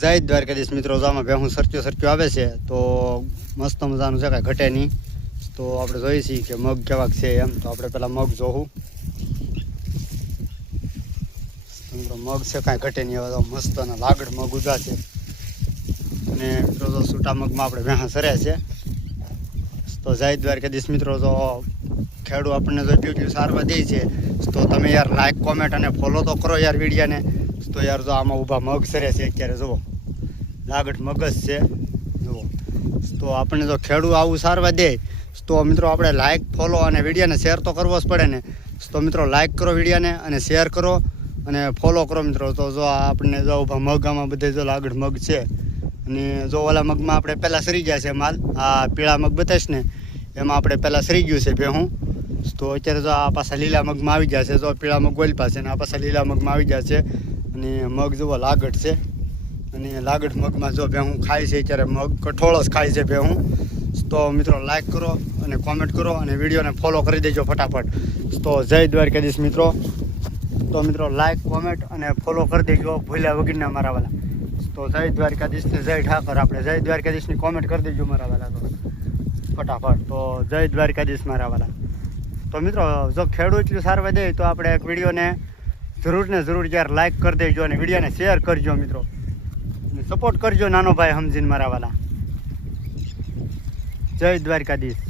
જય દ્વારકાધીશ મિત્રો, તો આમાં ભેહું સરચ્યો આવે છે તો મસ્ત મજાનું છે, કાંઈ ઘટે નહીં. તો આપણે જોઈએ છીએ કે મગ કેવાક છે એમ. તો આપણે પેલા મગ જોવું. મગ છે કાંઈ ઘટે નહીં, હવે તો મસ્ત અને લાગડ મગ ઉભા છે. અને મિત્રો તો છૂટા મગમાં આપણે ભેહા સર્યા છે. તો જય દ્વારકાધીશ મિત્રો, તો ખેડૂ આપણને જો વિડીયો સારવા દે છે તો તમે યાર લાઈક કોમેન્ટ અને ફોલો તો કરો યાર વિડીયાને. તો યાર જો આમાં ઊભા મગ સરે છે અત્યારે, જુઓ લાગડ મગ જ છે જુઓ. તો આપણને જો ખેડૂ આવું સારવા દે તો મિત્રો આપણે લાઈક ફોલો અને વિડીયાને શેર તો કરવો જ પડે ને. તો મિત્રો લાઈક કરો વિડીયાને અને શેર કરો અને ફોલો કરો મિત્રો. તો જો આપણને જો ઊભા મગ આમાં બધે જો લાગડ મગ છે. અને જો ઓલા મગમાં આપણે પહેલાં સરી ગયા છે માલ, આ પીળા મગ બતાવીશ ને એમાં આપણે પહેલાં સરી ગયું છે ભેહું. તો અત્યારે જો આ પાછા લીલા મગમાં આવી ગયા છે. જો પીળા મગ ઓલી પાસે ને આ પાછા લીલા મગમાં આવી ગયા છે. અને મગ જુઓ લાગડ છે. અને લાગડ મગમાં જો ભેહું ખાય છે અત્યારે, મગ કઠોળ જ ખાય છે ભેહું. તો મિત્રો લાઈક કરો અને કોમેન્ટ કરો અને વિડીયોને ફોલો કરી દેજો ફટાફટ. તો જય દ્વારકાધીશ મિત્રો. તો મિત્રો લાઈક કોમેન્ટ અને ફોલો કરી દેજો ભૂલ્યા વગરના મારા વાલા. તો જય દ્વારકાધીશ ને જય ઠાકર. આપણે જય દ્વારકાધીશની કોમેન્ટ કરી દેજો મારા વાલા તો ફટાફટ. તો જય દ્વારકાધીશ મારા વાલા. તો મિત્રો જો ખેડૂત એટલું સારવા દે તો આપણે એક વિડીયોને જરૂર ને જરૂર યાર લાઈક કરી દેજો અને વિડીયોને શેર કરજો મિત્રો. સપોર્ટ કરજો નાનો ભાઈ સમજીને મારા વાલા. જય દ્વારકાધીશ.